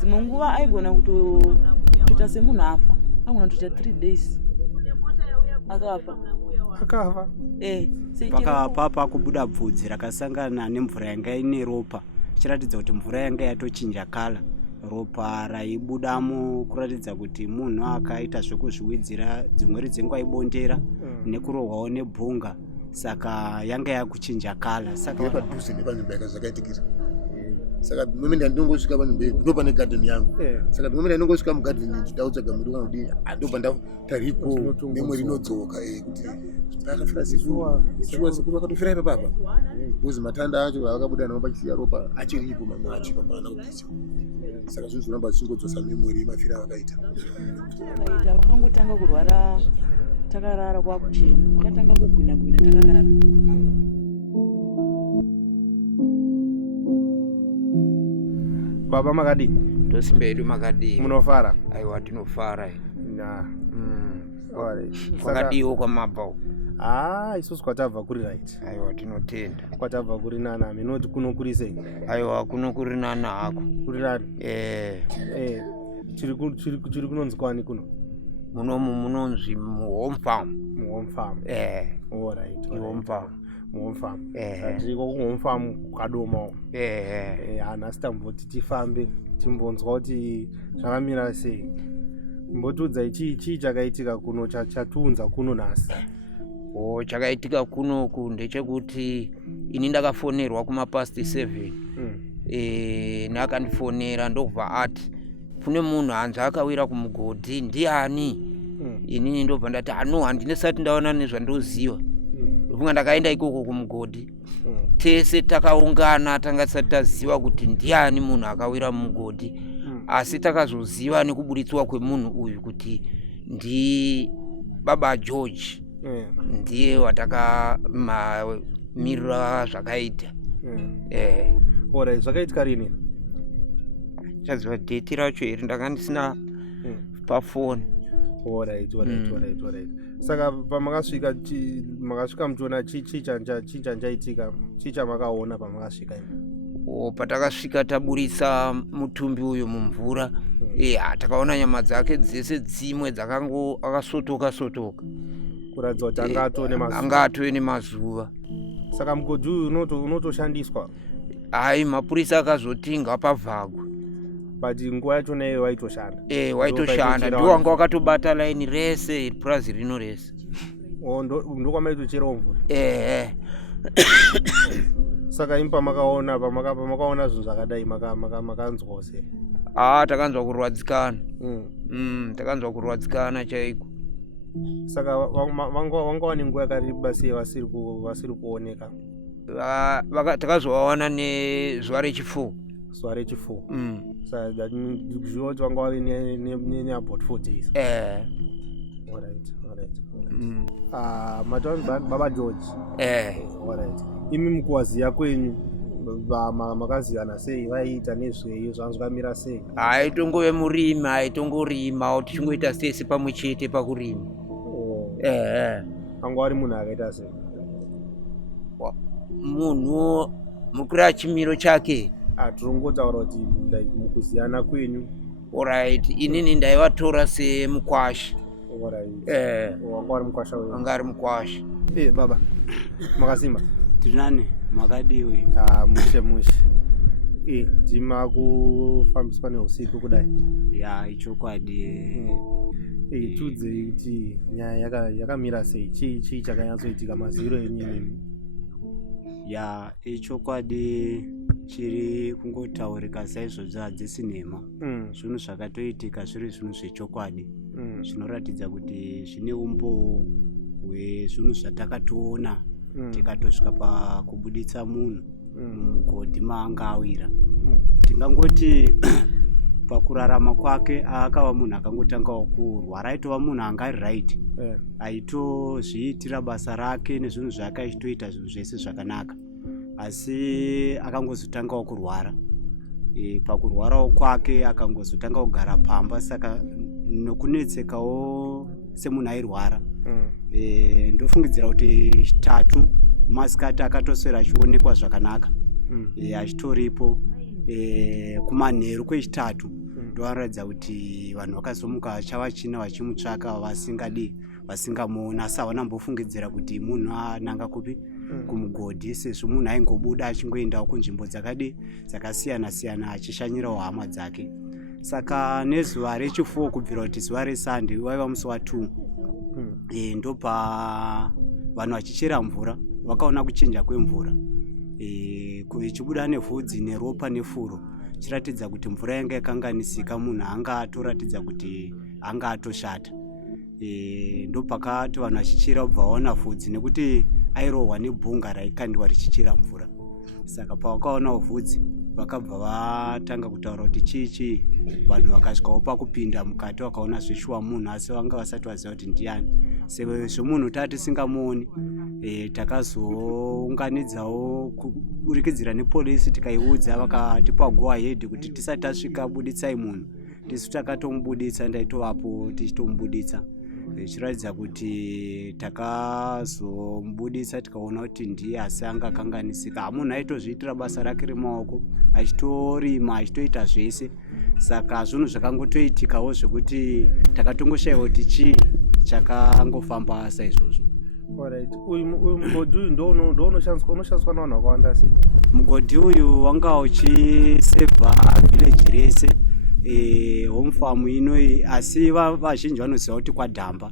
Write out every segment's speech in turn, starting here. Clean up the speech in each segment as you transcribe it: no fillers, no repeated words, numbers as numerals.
dzimwe nguva aigona kutoita semunhu afa, agona kutoita 3 days akafa. Papa kubuda bvudzi rakasangana nemvura yanga ine ropa, chiratidza kuti mvura yanga yatochinja kala. Ropa raibudamo kuratidza kuti munhu akaita zvekuzviwidzira, dzimwe dzenguva ibondera nekurohwawo nebhunga, saka yanga yakuchinja kala. Saka padhuze nepanzvimbo yakazvakaitikira. Saka momenda ndingosvika panzvimbo ndo pane garden yangu. Saka momenda ndingosvika mugarden nditautsvaga muri wangu kuti andopa ndatariko nemwe rinodzoka kuti pakafira sikuwa sikuru akatofira ipa baba. Kuzi matanda acho akabuda nawo pachisiya ropa achiripo mamwe acho pamana kudisa. Saka zvinhu zvinoramba zvichingodzosa memori mafira vakaita. Vakangotanga kurwara takarara kwakuchena, vakatanga kugwina takarara. Baba makadi tosimbedu makadi munofara. Aiwa tinofara na kwakadiwo kwamabva. Isusu kwatabva kuri right. Aiwa tinotenda. Kwatabva kuri nana minoti kuno kuri sei? Aiwa kuno kuri nana hako. Kuri rari? Chiri kunonzi kwani kuno? Munomu munonzi home farm. Home farm. All right. Home farm. Home farm. Tiriko ku home farm kwadoma. Ana stamvoti tifambe timbonzwa kuti zvakamira sei. Mbotudza ichi chakaitika kuno chatuunza kuno nasi. Chakaitika kuno ndechekuti ini ndakafonerwa kuma past 7. Nakandifonera ndobva ati kune munhu hanzi akawira kumugodhi, ndiani? Inini ndobva ndati handine sati ndaona nezvandoziva. Ndobva ndakaenda ikoko kumugodhi. Tese takaungana tanga tisati taziva kuti ndiani munhu akawira mumugodhi. Asi takazoziva nekuburitswa kwemunhu uyu kuti ndi baba George. Ndiye watakamirira zvakaita. Alright, zvakaitika rini? Chaziva date racho iri ndanga ndisina pafoni. Alright. Saka pamakasvika muchiona chichanjaitika, chichamakaona pamakasvika imi? Patakasvika taburitsa mutumbi uyu mumvura, takaona nyama dzake dzese dzimwe dzakango akasotoka. Kuratidza kuti anga atove nemazuva. Saka mugodhi uyu unotoshandiswa? Mapurisa akazotinga pavhagwa. But nguva yachona iyoyo waitoshanda? Waitoshanda, ndiwo wanga wakatobata laini rese purazi rino rese. Ndokwamaitochera mvura? Saka imi pamakaona zvinhu zvakadai makanzwa sei? Takanzwa kurwadzikana. Takanzwa kurwadzikana chaiko. Saka vanga wane nguva yakareba sei vasiri kuoneka? Takazovaona nezuva rechi4. Zuva rechi4. Saka zvivo kuti vanga vave neabout 4 days. Alright. Matonzi baba George. Alright. Imi mukuwaziya kwenyu makazivana sei, vaiita nezveyo zvanzi zvakamira sei? Aitongove murimi, aitongorima tichingoita sese pamwe chete pakurima. Anga vari munhu akaita sei? Munhu mukura chimiro chake. Tirongotaura kuti mukuziyana kwenyu. Alright, inini ndaivatora semukwashi. Wanga vari mukwasha wewe? Wanga ari mukwasha. Baba makasimba? Tiri nani makadiwe? Mushe. Ndima kufambiswa neusiku kudai? Ichokwadi. Tiudze kuti nyaya yakamira sei, chii chakanyatsoitika maziviro enyu? Ichokwadi chiri kungotaurika saizvozvo hadzisi nhema. Zvinhu zvakatoitika zviri zvinhu zvechokwadi. Zvinoratidza kuti zvine umbo hwezvinhu zvatakatoona tikatosvika pakubuditsa munhu mumugodhi maanga awira. Tingangoti pakurarama kwake akava munhu akangotangawo kurwara, aitova munhu anga ari right, aitozviitira basa rake nezvinhu zvake achitoita zvinhu zvese zvakanaka, asi akangozotangawo kurwara. Pakurwarawo kwake akangozotanga kugara pamba, saka nokunetsekawo semunhu airwara. Ndofungidzira kuti chitatu masikati akatoswera achionekwa zvakanaka, achitoripo kumanheru kwechitatu ndovaratidza kuti vanhu vakazomuka vachavachina vachimutsvaka vasingamuona asi havana mbofungidzira kuti munhu ananga kupi kumugodhi, sezvo munhu aingobuda achingoendawo kunzvimbo dzakasiyana-siyana achishanyirawo hama dzake. Saka nezuva rechi4 kubvira kuti zuva resande waiva musi wa2 ndopa vanhu vachichera mvura vakaona kuchinja kwemvura ichibuda nevhudzi neropa nefuro, chiratidza kuti mvura yanga yakanganisika, munhu anga atoratidza kuti anga atoshata. Ndopakati vanhu vachichera kubva vaona vhudzi nekuti airohwa nebhunga raikandiwa richichera mvura. Saka pavakaona vhudzi vakabva vatanga kutaura kuti chichi, vanhu vakasvikawo pakupinda mukati vakaona zveshuwa munhu asi vanga vasati vaziva kuti ndiani. Sezvo munhu tatisingamuoni takazounganidzawo kuburikidzira nepolisi tikaiudza, vakatipa go ahead kuti tisati tasvika buditsai munhu. Tisu takatomubuditsa, ndaitovapo tichitomubuditsa, chiratidza kuti takazomubuditsa tikaona kuti ndiye asi anga akanganisika. Munhu aitozviitira basa rake remaoko, achitorima achitoita zvese. Saka zvinhu zvakangotoitikawo zvekuti takatongoshayiwa kuti chii chakangofamba saizvozvo. Alright, uyu mugodhi uyu unoshandiswa navanhu vakawanda sei? Mugodhi uyu wanga uchisevha village rese, home farm inoi, asi vazhinji vanoziva kuti kwadhamba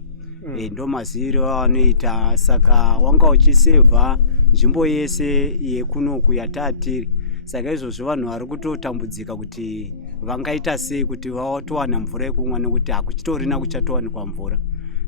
ndo maziviro avanoita. Saka wanga uchisevha nzvimbo yese yekunoku yatatiri. Saka izvozvo vanhu vari kutotambudzika kuti vangaita sei kuti vatowana mvura yekumwa nekuti hakuchitorina kuchatowanikwa mvura.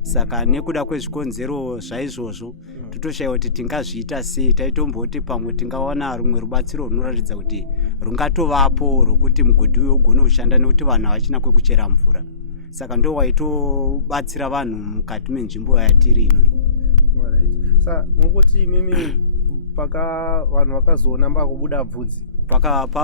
Saka nekuda kwezvikonzero zvaizvozvo totoshayiwa kuti tingazviita sei. Taitomboti pamwe tingawana rumwe rubatsiro runoratidza kuti rungatovapo rwokuti mugodhi uyu ugone kushanda nekuti vanhu havachina kwekuchera mvura. Saka ndo waitobatsira vanhu mukati menzvimbo yatiri inoi. Saka nokuti mimi vanhu vakazoona pakubuda bvudzi,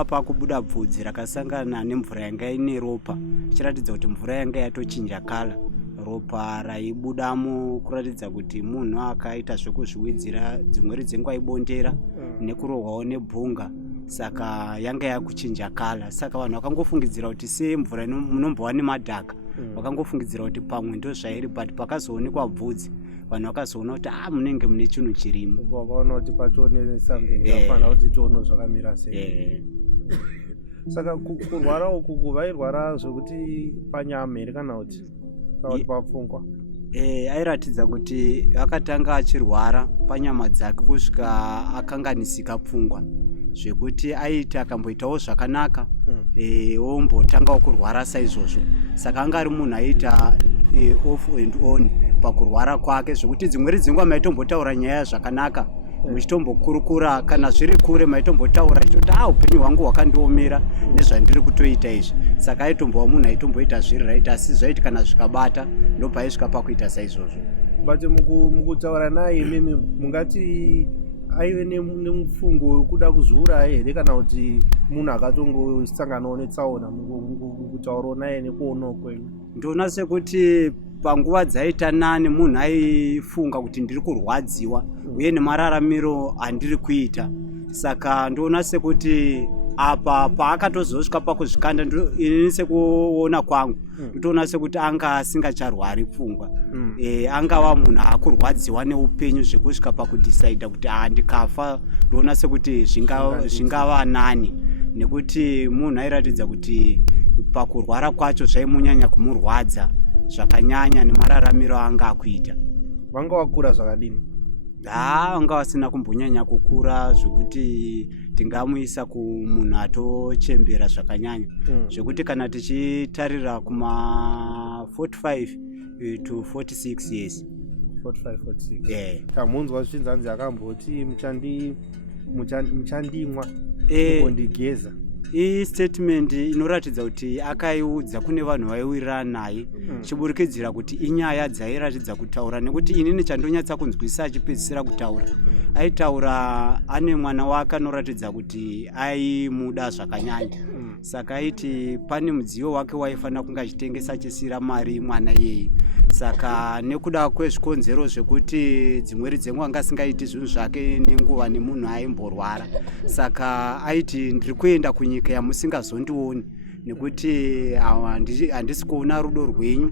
pakubuda bvudzi rakasangana nemvura yanga ine ropa, chiratidza kuti mvura yanga yatochinja kala. Ropa raibudamo kuratidza kuti munhu akaita zvekuzviwidzira, dzimwe dzenguva aibondera nekurohwawo nebhunga. Saka yanga yakuchinja kala. Saka vanhu vakangofungidzira kuti semvura munombova nemadhaka, vakangofungidzira kuti pamwe ndo zvairi, but pakazoonekwa bvudzi vanhu vakazoona kuti munenge mune chinhu chirimo. vakaona kuti patione something chafanira kuti tione zvakamira sei. Saka kurwara uku vairwara zvekuti panyama here kana kuti papfungwa? Airatidza kuti akatanga achirwara panyama dzake kusvika akanganisika pfungwa, zvekuti aiti akamboitawo zvakanaka ombotangawo kurwara saizvozvo. Saka anga ari munhu aiita off and on pakurwara kwake, zvekuti dzimwe dzenguva maitombotaura nyaya zvakanaka muchitombokurukura, kana zviri kure maitombotaura chitoti upenyu hwangu hwakandiomera nezvandiri kutoita izvi. Saka aitombova munhu aitomboita zviri right, asi zvaiti kana zvikabata ndopaisvika pakuita saizvozvo. But mukutaura naye mimi mungati aive nemufungo wekuda kuzviuraya here kana kuti munhu akatongosanganawo netsaona mukutaurawo naye nekuonawo kwenyu? Ndoona sekuti panguva dzaita nani munhu aifunga kuti ndiri kurwadziwa uye nemararamiro andiri kuita. Saka ndoona sekuti apa paakatozosvika pakuzvikanda, ini sekuona kwangu ndotoona sekuti anga asingacharwari pfungwa. Angava munhu akurwadziwa neupenyu zvekusvika pakudhisaidha kuti ndikafa. Ndoona sekuti zvingava nani, nekuti munhu airatidza kuti pakurwara kwacho zvaimunyanya kumurwadza zvakanyanya nemararamiro anga akuita. Vanga wakura zvakadini? Vanga vasina kumbonyanya kukura zvekuti tingamuisa kumunhu atochembera zvakanyanya, zvekuti kana tichitarira kuma 45 to 46 years. 45-46. Kamunzwa zvichinzanzi akamboti muchandimwa kundigeza. Statement inoratidza kuti akaiudza kune vanhu vaiwirirana naye, chiburikidzira kuti inyaya dzairatidza kutaura, nekuti inini chandonyatsa kunzwisisa achipedzisira kutaura, aitaura ane mwana wake anoratidza kuti aimuda zvakanyanya. Saka aiti pane mudziyo wake waifanira kunge achitengesa achisiyira mari mwana iyeye. Saka nekuda kwezvikonzero zvekuti dzimwe dzenguva anga asingaiti zvinhu zvake nenguva nemunhu aimborwara, saka aiti ndiri kuenda kunyika yamusingazondioni, nekuti handisi kuona rudo rwenyu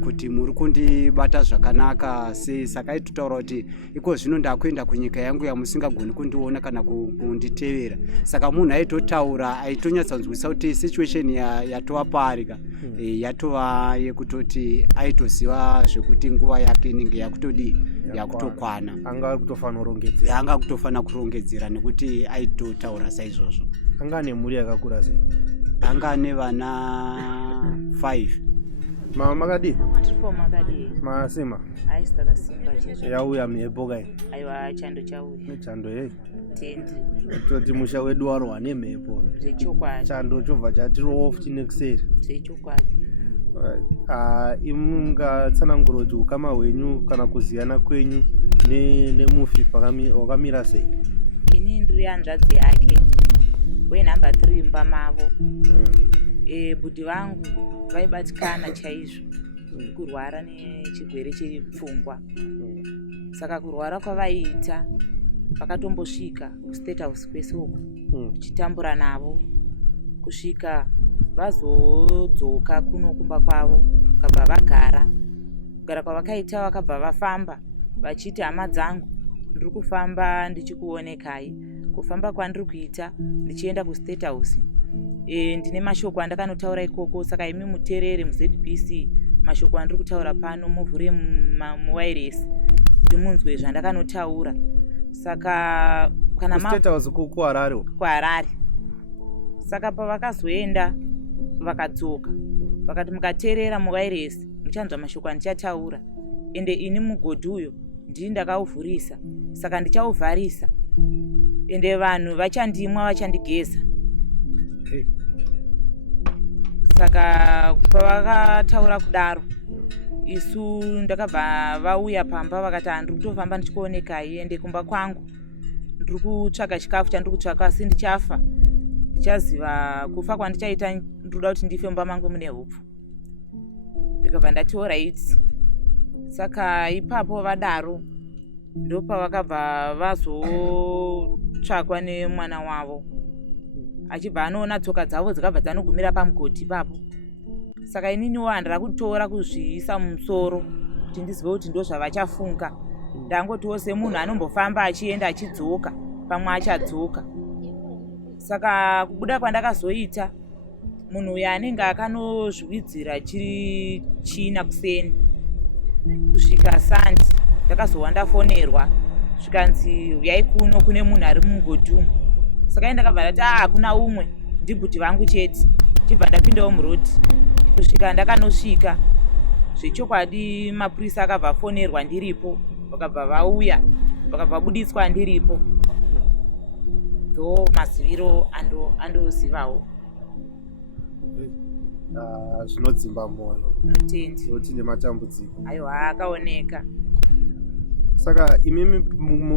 kuti muri kundibata zvakanaka sei. Saka aitotaura kuti iko zvino ndakuenda kunyika yangu yamusingagoni kundiona kana kunditevera. Saka munhu aitotaura aitonyatsanzwisa kuti situation yatova pari yatova yekutoti aitoziva zvekuti nguva yake inenge yakutodii yakutokwana, anga kutofana kurongedzera nekuti aitotaura saizvozvo. anga nemhuri yakakura sei? Anga nevana 5. Mama makadi? Tiripo makadi. Masima? Aisi takasimba chizvo. Yauya mhepo kai? Aiwa chando chauya. Chando yei? Tendi. Toti musha wedu warwa nemhepo. Zvechokwadi. Chando chobva chatirowo chine kuseri. Zvechokwadi. Mungatsanangura kuti ukama hwenyu kana kuziyana kwenyu nemufi wakamira sei? Ini ndiri hanzvadzi yake wenhamba 3 mumba mavo. Bhudhi vangu vaibatikana chaizvo kurwara nechigwere chepfungwa. Saka kurwara kwavaiita vakatombosvika kustate house kwese uko tichitambura navo kusvika vazodzoka kuno kumba kwavo, vakabva vagara. Kugara kwavakaita vakabva vafamba vachiti, hama dzangu, ndiri kufamba ndichikuonekai. Kufamba kwandiri kuita ndichienda kustate house, ndine mashoko andakanotaura ikoko. Saka imi muterere muZBC mashoko andiri kutaura pano muvhure muwireless kuti munzwe zvandakanotaura. Saka kana State House kuHarare. Saka pavakazoenda vakadzoka vakati, mukateerera muwireless muchanzwa mashoko andichataura, ende ini mugodhi uyo ndiri ndakauvhurisa, saka ndichauvharisa, ende vanhu vachandimwa vachandigeza. Saka pavakataura kudaro, isu ndakabva vauya pamba vakati, handiri kutofamba ndichikuonekai, ende kumba kwangu ndiri kutsvaga chikafu chandiri kutsvaka, asi ndichafa. Ndichaziva kufa kwandichaita, ndinoda kuti ndife mumba mangu mune hupfu. Ndikabva ndati alright. Saka ipapo vadaro ndopavakabva vazotsvakwa nemwana wavo, achibva anoona tsoka dzavo dzikabva dzanogumira pamugodhi ipapo. Saka ininiwo handira kutora kuzviisa mumusoro kuti ndizive kuti ndo zvavachafunga. Ndangotiwo semunhu anombofamba achienda achidzoka, pamwe achadzoka. Saka kubuda kwandakazoita, munhu uyo anenge akanozviwidzira chiri china kuseni kusvika sandi, ndakazowa ndafonerwa zvikanzi uyai kuno kune munhu ari mumugodhi umu. Saka ndakabva ndati hakuna umwe, ndibhudhi vangu chete. Chibva ndapindawo murodhi kusvika ndakanosvika. Zvechokwadi mapurisa akabva afonerwa ndiripo, vakabva vauya vakabva budiswa ndiripo. Ndo maziviro andozivawo. Zvinodzimba mwoyo. Notendi. Nekuti nematambudziko. Aiwa, akaoneka. Saka imimi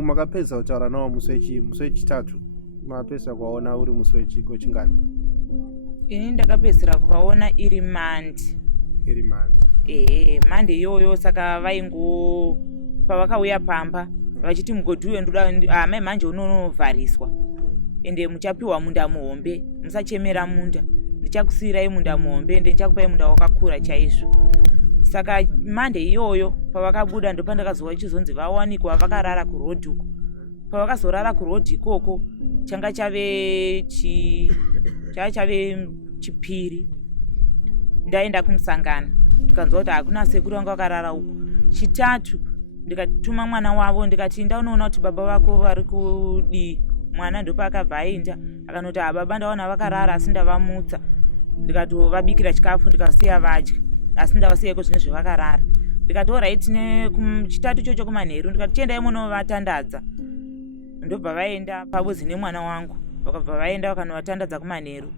makapedza kutaura nawo musi wechitatu, mapedza kuvaona uri musi wechingani? Ini ndakapedzera kuvaona iri Mandi. Iri Mandi. Mandi iyoyo. Saka vaingo pavakauya pamba vachiti mugodhi uyo ndoda mai manje unonovhariswa, ende muchapiwa munda muhombe, musachemera munda, ndichakusiyirai munda muhombe, ende ndichakupai munda wakakura chaizvo. Saka Mande iyoyo pavakabuda ndopandakazowa chizonzi vawanikwa vakarara kurodhi uko. Pavakazorara kurodhi ikoko, changa chave chipiri. Ndaenda kumusangana ndikanzwa kuti hakuna sekuru vanga vakarara uko. Chitatu ndikatuma mwana wavo ndikati, ndaunoona kuti baba vako vari kudii? Mwana ndopakabva aenda akanoti, baba ndaona vakarara asi ndavamutsa. Ndikatovabikira chikafu ndikasiya vadya, asi ndavasiyeko zvine zvevakarara. Ndikati alright, chitatu chocho kumanheru ndikati chiendai munovatandadza. Ndobva vaenda pavhuzi nemwana wangu, vakabva vaenda vakanovatandadza kumanheru.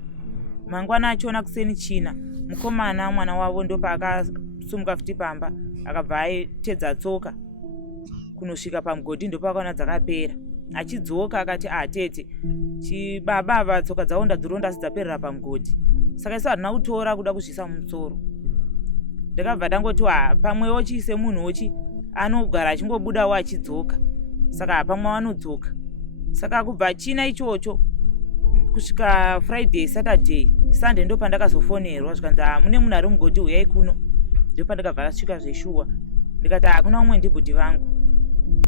Mangwana achiona kuseni china, mukomana mwana wavo ndopaakasumuka futi pamba, akabva aitedza tsoka kunosvika pamugodhi, ndopakaona dzakapera. Achidzoka akati, tete, chibaba ava tsoka dzavo ndadzironda asi dzaperera pamugodhi. Saka isu handina kutora kuda kuzvisa mumusoro. Ndakabva ndangotiwa pamwewo chiise munhuwochi anogara achingobudawo achidzoka. Saka pamwe vanodzoka. Saka kubva china ichocho kusvika Friday, Saturday, Sunday ndo pandakazofonerwa zvikanzi mune munhu ari mugodhi uyai kuno. Ndo pandakabva rasvika zveshuwa ndikati hakuna umwe ndibhudhi vangu.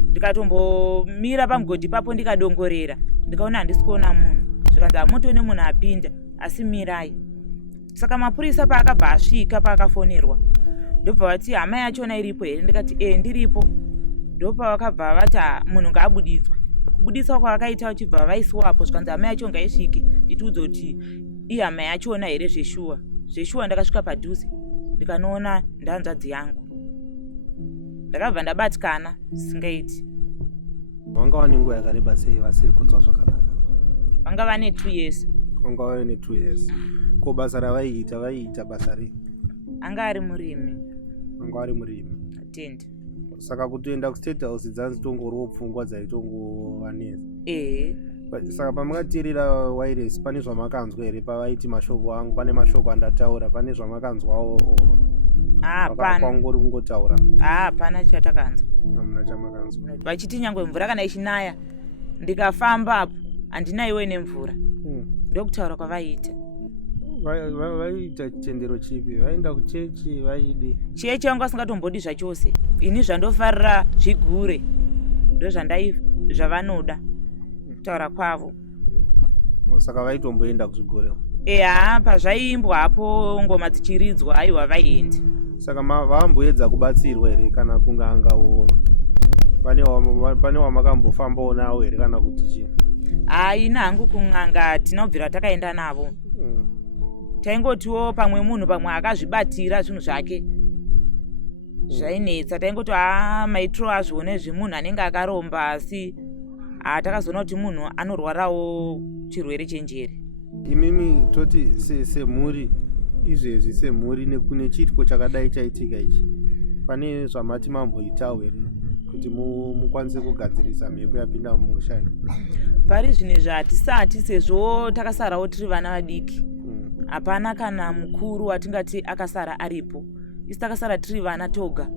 Ndikatombomira pamugodhi papo ndikadongorera ndikaona handisi kuona munhu zvikanzi motone munhu apinda asi mirai. Saka mapurisa paakabva asvika paakafonerwa ndobva vati hama yachona iripo here? Ndikati ndiripo. Ndopavakabva vati munhu ngaabudidzwe. Kubudiswa kwavakaita vachibva vaiswapo zvikanzi hama yacho ngaisvike itiudze kuti ihama yachona here zveshuwa. Zveshuwa ndakasvika padhuze ndikanoona ndanzvadzi yangu. Ndakabva ndabatikana singaiti. Vanga vane nguva yakareba sei vasiri kunzwa zvakanaka? Vanga vane 2 years. Vanga vane 2 years. Ko basa ravaiita basa rei? Anga ari murimi. Anga ari murimi. Attend. Saka kutoenda kustate house dzanzi tongoriwo pfungwa dzaitongovanesa. Saka pamakateerera wireless pane zvamakanzwa here pavaiti mashoko angu? Pane mashoko andataura, pane zvamakanzwawo? Kwangori kungotaura? Hapana chatakanzwa. Hamuna chamakanzwa. Vachiti nyangwe mvura kana ichinaya ndikafamba apo handinaiwe nemvura. Ndokutaura kwavaiita. Vaiita chitendero chipi? Vaenda kuchechi? Vaide chechi vanga vasingatombodi zvachose. Ini zvandofarira zvigure ndo zvavanoda kutaura kwavo. Saka vaitomboenda kuzvigure? Pazvaiimbwa hapo ngoma dzichiridzwa aiwa vaiendi. Saka vamboedza kubatsirwa here kana kungangawo pane wamakambofambawo nawo here kana kuti chii? Ina hangu kun'anga tinobvira takaenda navo. Taingotiwo pamwe munhu pamwe akazvibatira zvinhu zvake zvainetsa. Taingoti maitiro azvo nezvemunhu anenge akaromba asi takazoona kuti munhu anorwarawo chirwere chenjere. Imimi toti semhuri izvezvi semhuri nekune chiitiko chakadai chaitika ichi pane zvamati mamboitawo here kuti mukwanise kugadzirisa mhepo yapinda mumusha? Pari zvine zvatisati sezvo takasarawo tiri vana vadiki. Hapana kana mukuru watingati akasara aripo. Isi takasara tiri vana toga.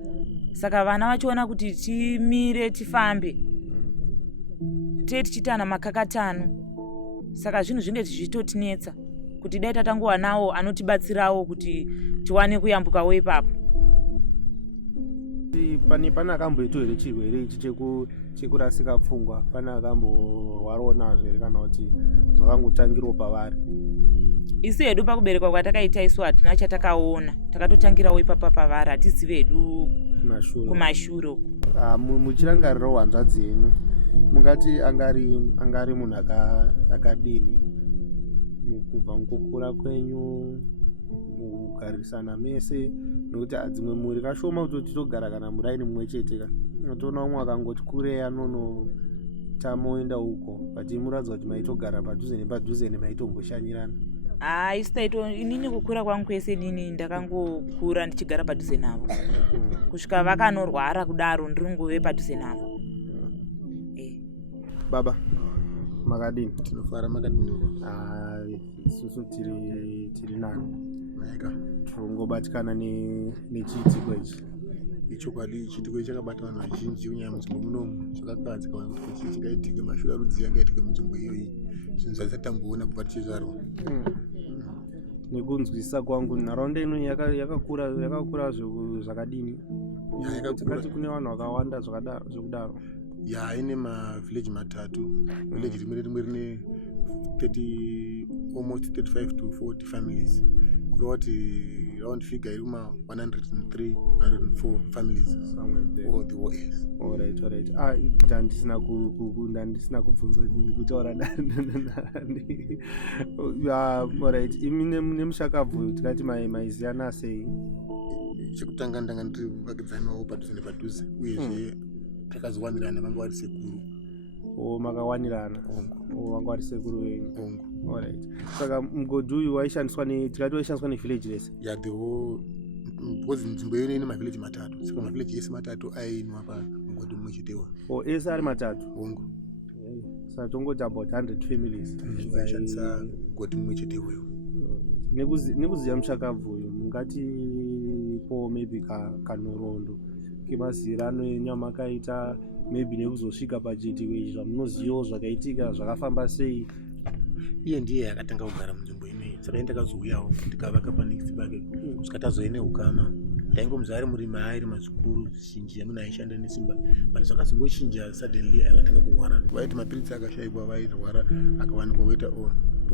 Saka vana vachiona kuti timire tifambe tichitana makakatano. Saka zvinhu zvinge zvichitotinetsa kuti dai tatangowanawo anotibatsirawo kuti tiwane kuyambukawo ipapo. Pane akamboitawo here chirwere ichi chekurasika pfungwa? Pane akamborwarawo nazvo here kana kuti zvakangotangirawo pavari? Isu hedu pakuberekwa kwatakaita isu hatina chatakaona. Takatotangirawo ipapa pavari hatizive hedu kumashure. Muchirangarirawo hanzvadzi yenyu mungati angari munhu akadini kubva mukukura kwenyu mukugarisana mese? Nokuti dzimwe muri kashoma kutoti togara kana muraini mumwe chete ka unotoona umwe akangoti kurei anono tamoenda uko but muratidza kuti maitogara padhuze nepadhuze nemaitomboshanyirana. Isi inini kukura kwangu kwese nini ndakangokura ndichigara padhuze navo kusvika vakanorwara kudaro ndiringove padhuze navo. Baba makadini? Tinofara makadini? Isusu tiri nani tingobatikana nechiitiko ichi. Ichokwadi chiitiko ichi chakabata vanhu vazhinji kunyanya munzvimbo munomu. Zvakakadzika kuti chii chingaitike mashura rudziya angaitike munzvimbo iyoyi. Zvinhu zvatisati kubva tichizvarwa. Nekunzwisisa kwangu nharaunda ino yakakura zvakadini? Tikati kune vanhu vakawanda zvekudaro? Ine mavhileji matatu. Vhileji rimwe rimwe rine almost 35 to 40 families. Kureva kuti round figure iri 103 104 families all the way. Alright. Ndandisina kubvunza kutaura nani. Alright. Imi nemushakabvu tikati maiziyana sei? Chekutanga ndanga ndiri vakidzanawo padhuze nepadhuze uyezve takazowanirana vanga vari sekuru. Makawanirana? Vanga vari sekuru venyu? Alright. Saka mugodhi uyu waishandiswa tikati waishandiswa nevillage rese? The whole because nzvimbo iyo ine mavhileji matatu. Saka mavhileji ese matatu ainwa pamugodhi mumwe chetewo. Ese ari matatu? Hongu. Saka tongoti about 100 families vaishandisa mugodhi mumwe chetewo. Nekuziva mushakabvu uyu mungatipo maybe kanhoroondo kemazirano enyu amakaita maybe nekuzosvika pachiitiko ichi zvamunozivawo zvakaitika zvakafamba sei? Iye ndiye akatanga kugara munzvimbo ineyi. saka ini takazouyawo tikavaka panext pake kusvika tazove neukama. Taingomuzva ari murimi airima zvikuru zhinji yamunhu aishanda nesimba, but zvakazongochinja suddenly akatanga kurwara. Vaiti mapiritsi akashayikwa, vairwara akawanikwa voita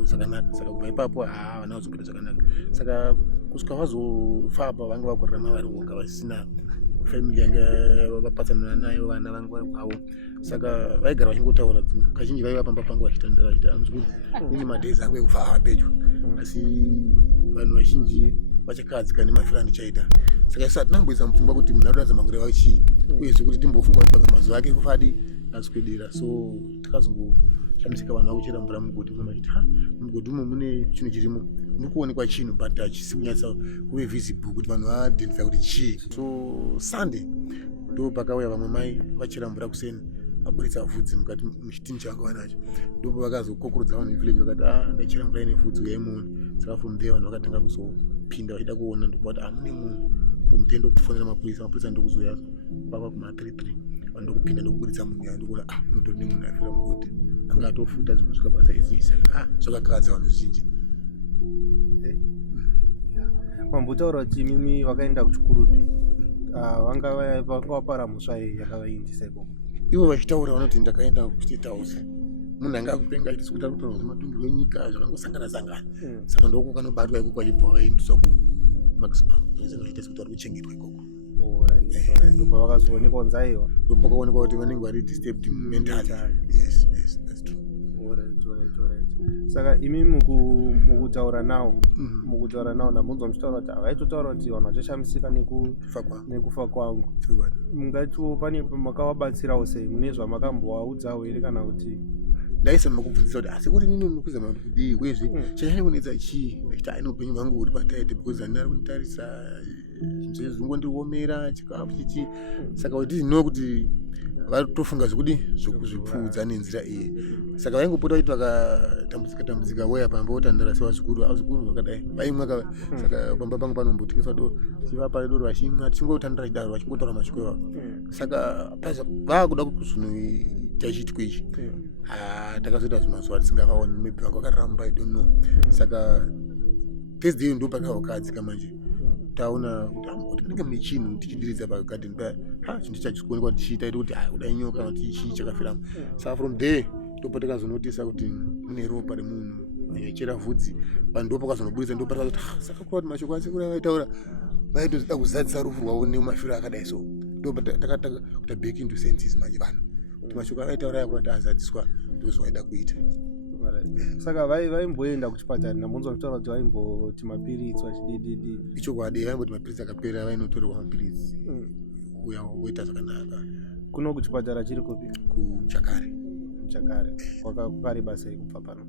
zvakanaka. Saka kubva ipapo vana vazongoita zvakanaka. Saka kusvika vazofa apa vanga vakurarama vari voga vasina family yanga vapatsanana nayo, vana vanga vari kwavo. Saka vaigara vachingotaura kazhinji vaiva pamba pangu vachitandara vachiti anzwi kuti ini madhezi angu ekufa ava pedyo, asi vanhu vazhinji vachakadzika nemafiro andichaita. Saka isu hatinamboisa mupfungwa kuti munhu anoratidza makore avo chii, uyezve kuti timbofunga kuti pamwe mazuva ake kufadi azikwedera. So takazongoshamisika vanhu vakuchera mvura mugodhi, vachiti mugodhi umo mune chinhu chirimo, muri kuonekwa chinhu but hachisi kunyatsa kuve visible kuti vanhu vaidentify kuti chii. So Sunday ndo pakauya vamwe mai vachera mvura kuseni, vaburitsa vhudzi mukati muchitini chavakava nacho. Ndipo vakazokokorodza vanhu vevillage vakati ndachera mvura ine vhudzi uyaimuone. Saka from there vanhu vakatanga kuzopinda vachida kuona, ndokubati mune munhu. From there ndokufonera mapurisa ndokuzoya papa kuma-33 vanhu ndokupinda ndokuburitsa munhu yayo, ndokuona munotori nemunhu afira mugodhi, anga atofuta zvikusvika pasaizisa. Zvakakadza vanhu zvizhinji. Mambotaura kuti mimi vakaenda kuchikurupi, vanga vapara musva yakavaindisa ikoko. Ivo vachitaura vanoti ndakaenda kuState House, munhu anga akupenga achiti kuti ari kutaura zvematungirwo enyika zvakangosangana-sangana. Saka ndoko kanobatwa ikoko vachibva vaendeswa kumaximum prison vachitaisa kuti vari kuchengetwa ikoko. Ndopa vakazoonekwa nzaiwa, ndopakaonekwa kuti vanenge vari disturbed mentally. Yes, that's true. Alright. Saka imi mukutaura nawo ndamudza muchitaura kuti avaitotaura kuti vanhu vachashamisika nekufa kwangu. Mungatiwo pane makavabatsirawo sei, mune zvamakambovaudzawo here kana kuti ndaisa makubvunzisa kuti asi kuti nini mukuza mari kudii, uyezve chanyanya kunetsa chii, vachiti aine upenyu hwangu huri pataite because handina ari kunditarisa, chinhu chezvingondiomera chikafu chichi. Saka kuti no kuti vatofunga zvekudi zvokuzvipfuudza nenzira iyi. Saka vaingopota vachiti vakatambudzika woya pamba votandara sevazvikuru vakadai vaimwa. Saka pamba pangu panombotengeswa doro, chivapa doro vachimwa, tichingotandara chidaro vachingotaura mashoko ivavo. Saka vakuda kuti zvinhu tachitwe ichi takazoita zvimazuva tisingavaoni, maybe vanga vakaramba, I don't know. Saka Thursday ndo pakavakadzika manje taona kuti kunenge mune chinhu tichidiridza pagarden paya, chinhu chachikuonekwa tichiita kuti kudai nyoka kana kuti chii chakafiramo. Saka from there ndopo takazonotisa kuti mune ropa remunhu achera vhudzi, vanhu ndopo vakazonobudisa, ndopo takazoti saka kuva kuti mashoko asekuru avaitaura vaitozoda kuzadzisa rufu rwavo nemafiro akadai so. Ndopo takataka kuita back into senses manje vanhu kuti mashoko avaitaura aya kuti azadziswa ndozvaida kuita. Saka vaimboenda kuchipatara, ndambonzwa kutaura kuti vaimboti mapiritsi vachidididi. Ichokwadi, vaimboti mapiritsi akapera vainotorerwa mapiritsi uya woita zvakanaka. Kuno kuchipatara chiri kupi? Kuchakare. Kwakareba sei kubva pano?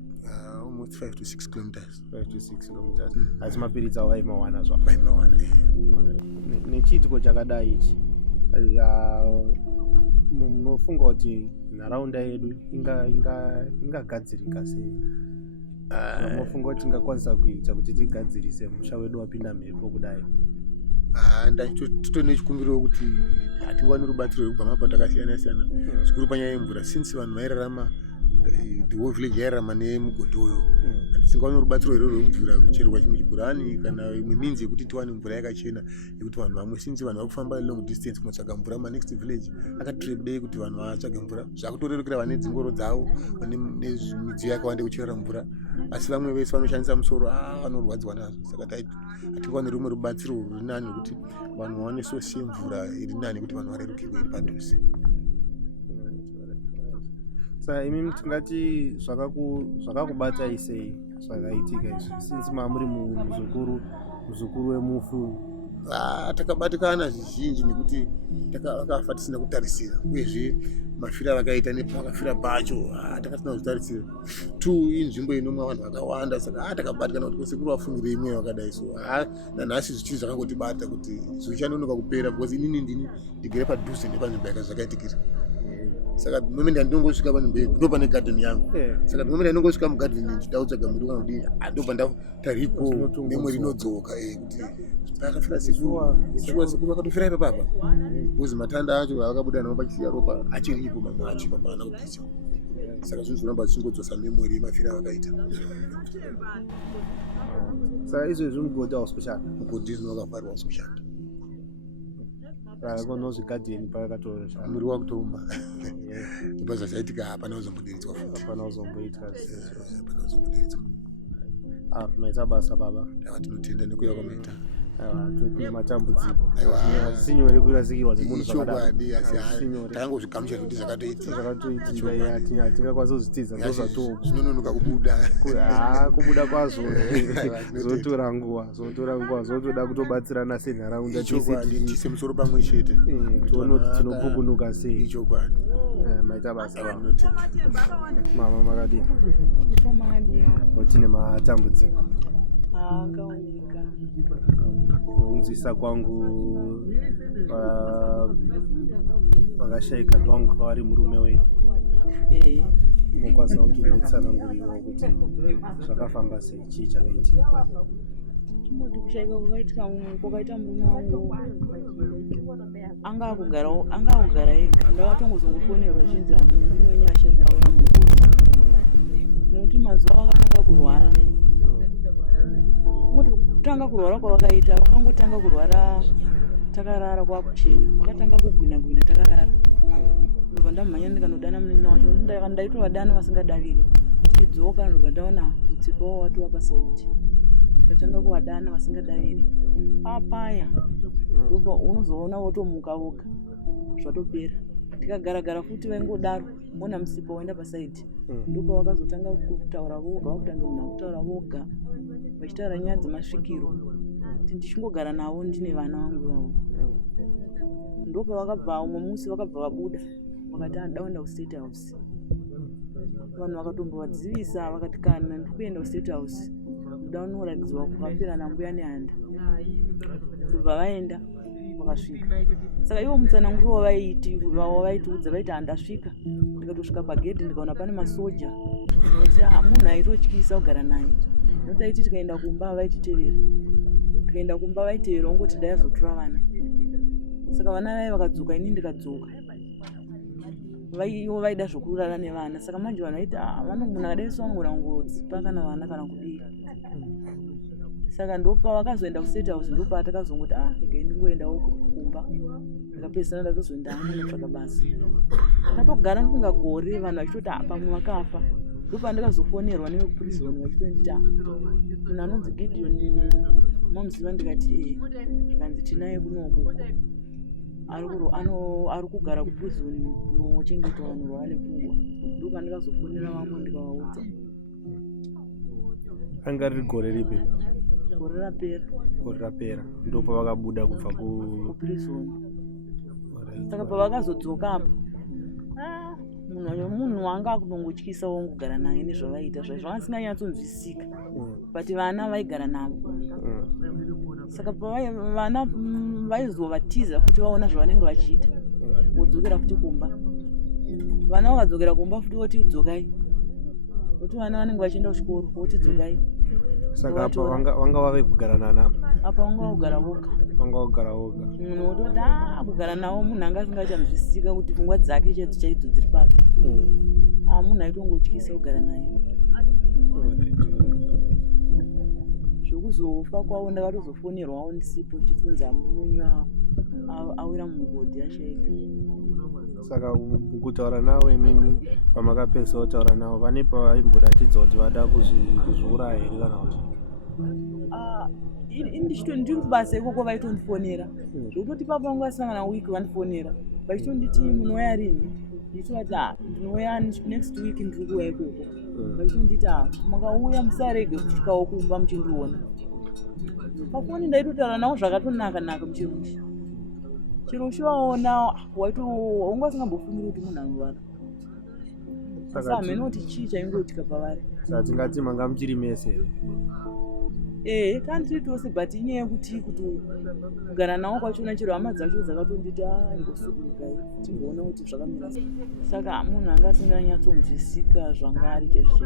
Almost 5 to 6 kilometers. 5 to 6 kilometers. Asi mapiritsi avo vaimawana zva? Vaimawana. Nechiitiko chakadai ichi, munofunga kuti nharaunda yedu ingagadzirika sei? Munofunga kuti ingakwanisa kuita kuti tigadzirise musha wedu wapinda mhepo kudai? Totone nechikumbiro kuti hatingawani rubatsiro rwekubva mapato akasiyana-siyana, zvikuru panyaya yemvura. Since vanhu vairarama, the whole village yairarama nemugodhi uyo, hatisingawani rubatsiro rwero rwemvura, kuchererwa chimwe chibhorani kana imwe minzi yekuti tiwane mvura yakachena yekuti vanhu vamwe. Since vanhu vakufamba long distance kunotsvaga mvura, next village akatirebe kuti vanhu vatsvage mvura. Zvakutorerukira vane dzingoro dzavo, vane midziyo yakawanda yekucherera mvura, asi vamwe vese vanoshandisa musoro vanorwadziwa nazvo. Saka hatingawani rumwe rubatsiro ruri nani rwekuti vanhu vawane source yemvura iri nani kuti vanhu varerukirwe iri padhuze. Saka imi tingati zvakakubatai sei zvakaitika izvi, since mamuri muzukuru wemufu? Takabatikana zvizhinji nekuti vakafa tisina kutarisira, uyezve mafira vakaita nepavakafira pacho takatina kuzvitarisira. 2 inzvimbo inomwa vanhu vakawanda, saka takabatikana kuti kusekuru vafungire imwe vakadai so. Nanhasi zvichii zvakangotibata kuti zvichanonoka kupera because inini ndigere padhuze nepanzvimbo yakazvakaitikira. Saka moment andingosvika panzvimbo iyi ndo pane garden yangu. Saka moment andingosvika mugarden ndichidautsvaga muri kana kuti ndopa ndataripo nemwe rinodzoka kuti akafira sekuru vakatofira ipapapa because matanda acho akabuda nawo pachisiya ropa achiripo mamwe acho papana kupisa. saka zvinozoramba zvichingodzosa memori yemafiro avakaita. Saka izvezvi mugodhi hausi kushanda. Mugodhi zvino wakavharwa hausi kushanda. Konozvi gadheni pakatoshanda. Muri wakutomba. Basa zvaitika hapana kuzombodiridzwa futi. Hapana kuzomboitwa. Hapana kuzombodiridzwa. Maita basa baba. Tinotenda nekuya kwamaita. Tine matambudziko. Sinyore kurasikirwa nemunhu zvakadaro. Takangozvigamuchira kuti zvakatoitika. Hatingakwanisi kuzvitiza ndozvatopa. Zvinononoka kubuda. Kubuda kwazvo zotora nguva zotoda kutobatsirana senharaunda tise musoro pamwe chete tione kuti tinopukunuka sei. Ichokwadi. Maita basa mama makadini tine matambudziko akaoneka kunzwisa kwangu wakashaika ndwangu kwavari murume wenyu. Mokwanisa kuti utsananguriwa kuti zvakafamba sei, chii chakaitika? chimoti kushaika kwakaita murume wangu anga akugara ega. Ndakatongozongofonerwa zvinzi murume wenyu ashaikaura mukudzi nekuti mazuva vakatanga kurwara. Kutanga kurwara kwavakaita vakangotanga kurwara takarara kwakuchena, vakatanga kugwina takarara. Ndobva ndamhanya ndikanodana munina wacho, ndaitovadana vasingadaviri. Tichidzoka ndobva ndaona mutsipa wavo watova pasaidhi, ndikatanga kuvadana vasingadaviri. Papaya ndopa unozoona votomuka voga zvatopera. Tikagara futi vaingodaro ona musipa waenda pasaidhi, ndopa vakazotanga kutaura voga, vakutanga munhu kutaura voga vachitaura nyaya dzemasvikiro. Ndichingogara navo ndine vana vangu vavo. Ndopa vakabva umwe musi vakabva vabuda vakati adaenda kustate house. Vanhu vakatombovadzivisa vakati kana ndikuenda kustate house ndoda unoratidzwa kwakafira nambuya nehanda. Ndobva vaenda vakasvika. Saka ivo mutsananguro wavaitiudza vaiti handasvika. Ndikatosvika pagedhi ndikaona pane masoja kuti munhu aitotyisa kugara naye. Notaiti tikaenda kumba vaititevera. Tikaenda kumba vaitevera ongoti dai azotora vana. Saka vana vai vakadzoka ini ndikadzoka. Ivo vaida zvokurara nevana. Saka manje vanhu vaiti munhu akadai so anogona kungodzipa kana vana kana kudii. Saka ndopa vakazoenda kustate house ndopa takazongoti regai ndingoendawo kumba. Ndikapedzisira ndatozoenda munotsvaka basa. Takatogara ndokunga gore vanhu vachitoti pamwe vakafa. Ndopa ndikazofonerwa nevekuprison vachitonditi munhu anonzi Gideon mamuziva. Ndikati zvikanzi tinaye kunoku ari kugara kuprison kunochengetwa vanhu rwava nepfungwa. Ndopa ndikazofonera vamwe ndikavaudza. Anga riri gore ripi? Gore rapera. Ndopa vakabuda kubva kuprison. Saka pavakazodzoka apa munhu wanga akunongotyisa wongogara naye nezvavaita zvanga zisinganyatsonzwisika, but vana vaigara navo. Saka vana vaizovatiza futi vaona zvavanenge vachiita vodzokera futi kumba. Vana vakadzokera kumba futi voti dzokai, kuti vana vanenge vachienda kuchikoro voti dzokai. Saka apa vanga vave kugara nana? Apa vanga vakugara voga. Munhu wototi kugara navo munhu anga asingachamzwisisika kuti pfungwa dzake chaidzo dziri papi. Munhu aitongotyisa kugara naye. Zvokuzofa kwavo ndakatozofonerwawo ndisipo chitunzi murume awira mugodhi ashaika. Saka kutaura navo imimi pamakapedzisa kutaura navo vane pavaimboratidza kuti vada kuzviuraya here kana kuti? Ndiri kubasa ikoko vaitondifonera zvokutoti papa vangu vasangana wiki vandifonera vachitonditi munouya rini, ndichivati ndinouya next week ndiri kuuya ikoko. Vachitonditi makauya musarege kusvikawo kumba muchindiona. Pafoni ndaitotaura navo zvakatonaka muchirushi. Chirushi waona wanga usingambofungiri kuti munhu anorwara. Saka hamene kuti chii chaingoitika pavari. Saka tingati manga muchiri mese. Tandiri tose, but inyaya yekuti kugara navo kwachona chero hama dzacho dzakatonditi ingosukurukai timboona kuti zvakamira sei. Saka munhu anga asinganyatsonzwisika zvanga ari chezvo.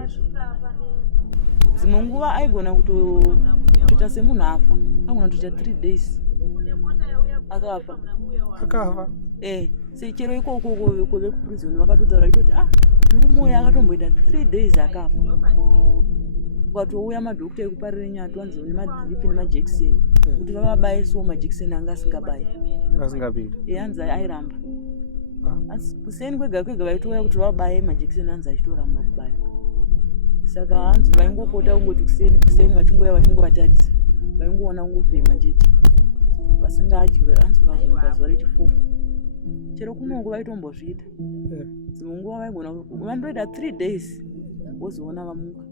Dzimwe nguva aigona kutoita semunhu afa, agona kutoita 3 days akafa. Chero ikoko vekuprison vakatotaura itoti murume uyu akatomboita 3 days akafa. Ukatouya madhokota ekuparire nyatu anzi une madhiripi nemajekiseni kuti vavabayisawo majekiseni anga asingabayi asingapindi anzi airamba. Asi kuseni kwega kwega vaitouya kuti vabaye majekiseni anzi achitoramba kubaya. Saka hanzi vaingopota kungoti kuseni vachingoya vachingovatarisa vaingoona kungofema chete vasingadyi hanzi vazomuka zuva rechi4 chero kunongo vaitombozviita dzimwe nguva vaigona vandoita 3 days vozoona vamuka.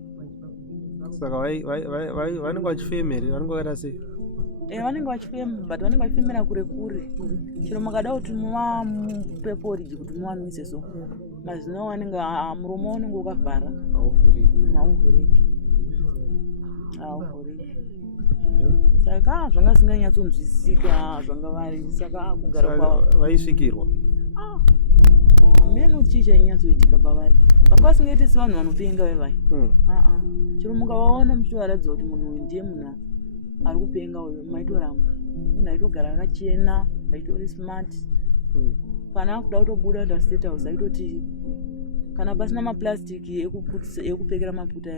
Saka vanenge vachifema here vanenge vakaita sei? Vanenge vachifema but vanenge vachifemera kure kure. Chero makada kuti muvamupe poriji kuti muvanwise so mazino vanenge muromo unenge wakavhara hauvhuriki. Saka zvanga zvisinganyatsonzwisika zvanga vari. Saka kugara kwavo vaisvikirwa meno chii chainyatsoitika pavari. Vanga vasingaitisi vanhu vanopenga vevai. Chero mukavaona muchitovaratidza kuti munhu uyu ndiye munhu ari kupenga uyu maitoramba. Munhu aitogara akachena aitori smart. Kana akuda kutobuda ndastate house aitoti kana pasina maplastiki ekupekera mafuta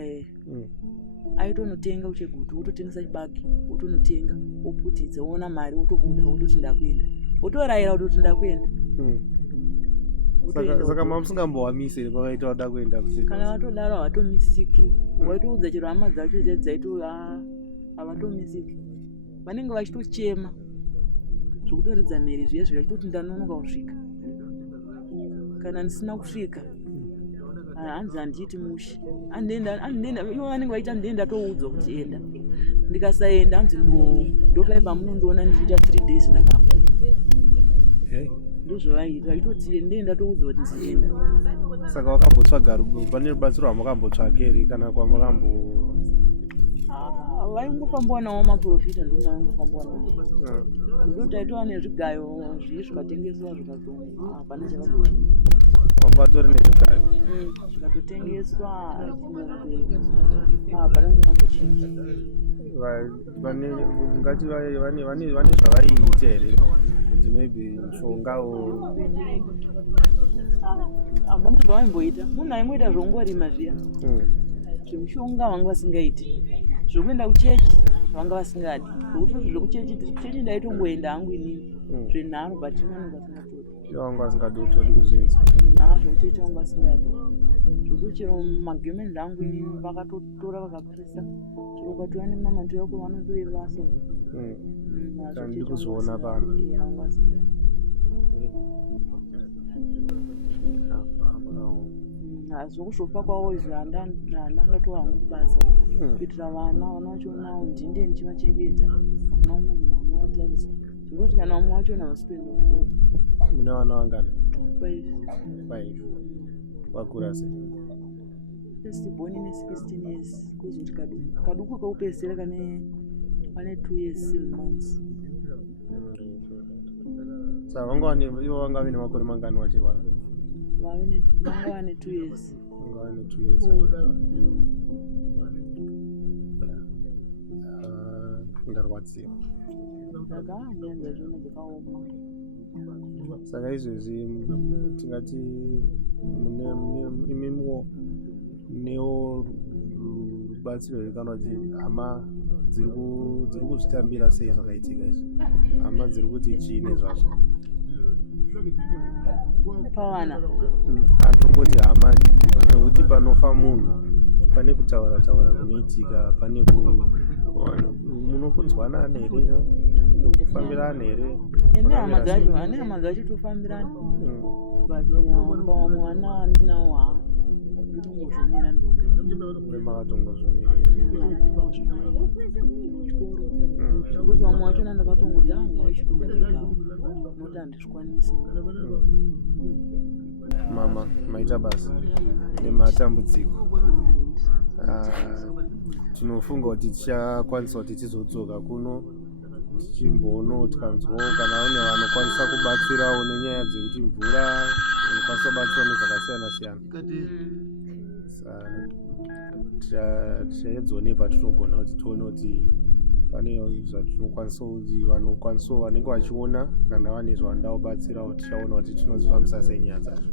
aitonotenga uchegutu wototengesa chibagi wotonotenga woputidza woona mari wotobuda wototi ndakuenda wotorayira kutoti ndakuenda. Saka mamusingambowamise pavaita vada kuenda kusika kana vatodaro havatomisiki. Waitoudza chero hama dzacho dzaito havatomisiki. Vanenge vachitochema zvokutoridza mheri zviya zviya chitoti ndanonoka kusvika. Kana ndisina kusvika hanzi handiiti mushi ivo vanenge vaita ndenda toudzwa kuti enda. Ndikasaenda hanzi ndopai pamunondiona ndichiita 3 days ndakafa. Ndozvavaita vaitoti ndenda toudzwa kuti ndienda. Saka wakambotsvaga pane rubatsiro rwamakambotsvaka here kana kwamakambo vaingofambawo nawo maprofita ndomwe vaingofambawo nawo. Ndokuti taitova nezvigayo zvii zvikatengeswa zvikatonga hapana chakabudisa. vatori nezvigayo zvikatotengeswa hapana chakambochinja. ngati vane zvavaiite here kuti maybe mishonga hapana zvavaimboita. Munhu aingoita zvongorima zviya zvemushonga vanga vasingaiti. Zvokuenda kuchechi vanga vasingadi. Zvokuti zvekuchechi ndaitongoenda hangu inini zvenharo but vanenge vasingatori. vanga vasingadi kutodi kuzvinzi Zvokuchechi vanga vasingadi. Zvokuti chero magemenzi angu inini vakatotora vakapisa. Chero ukatouya nemama ntoyako vanotoirira so. Ndiri kuzviona pano. Vanga vasingadi. Zvokuzofa kwavo izvi handangatowa hangu kubasa kuitira vana vachonawo ndinde ndichivachengeta hakuna umwe munhu anovatarisa. Zvokuti kana umwe wachona vasitoenda kuchikoro. Mune vana vangani? 5. Vakura sei? First born ine 16 years kuzoti kaduku kaupedzisira kane 2 years 7 months. Saka ivo vanga vane makore mangani vachirwara? Vanga vane 2 years. Ndarwadziwa. Saka nyanza zvona dzakaoma. Saka izvezvi tingati imimiwo newo rubatsiro kana kuti hama dziri kuzvitambira sei zvakaitika izvi? Hama dziri kuti chiine zvazvo pavana hatongoti hama nekuti panofa munhu pane kutaura kunoitika pane munokunzwanana here nokufambirana here ane hama dzacho tofambirana but pamwe vana handinawo ha ndotongozvionera ndombe nemakatongozvionerera zvekuti vamwe vachona ndakatongoti anga vachitongoigawo noti handizvikwanisi. Mama maita basa nematambudziko tinofunga kuti tichakwanisa kuti tizodzoka kuno tichimboona tikanzwawo kana une vanokwanisa kubatsirawo nenyaya dzekuti mvura unokwanisa kubatsira nezvakasiyana siyana. Tichaedzawo nepatinogona kuti tione kuti pane zvatinokwanisa kuti vanokwanisa vanenge vachiona kana vane zvavanoda kubatsirawo tichaona kuti tinozvifambisa sei nyaya dzacho.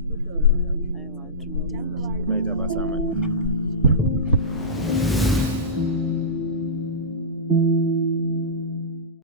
Aiwa maita basa mai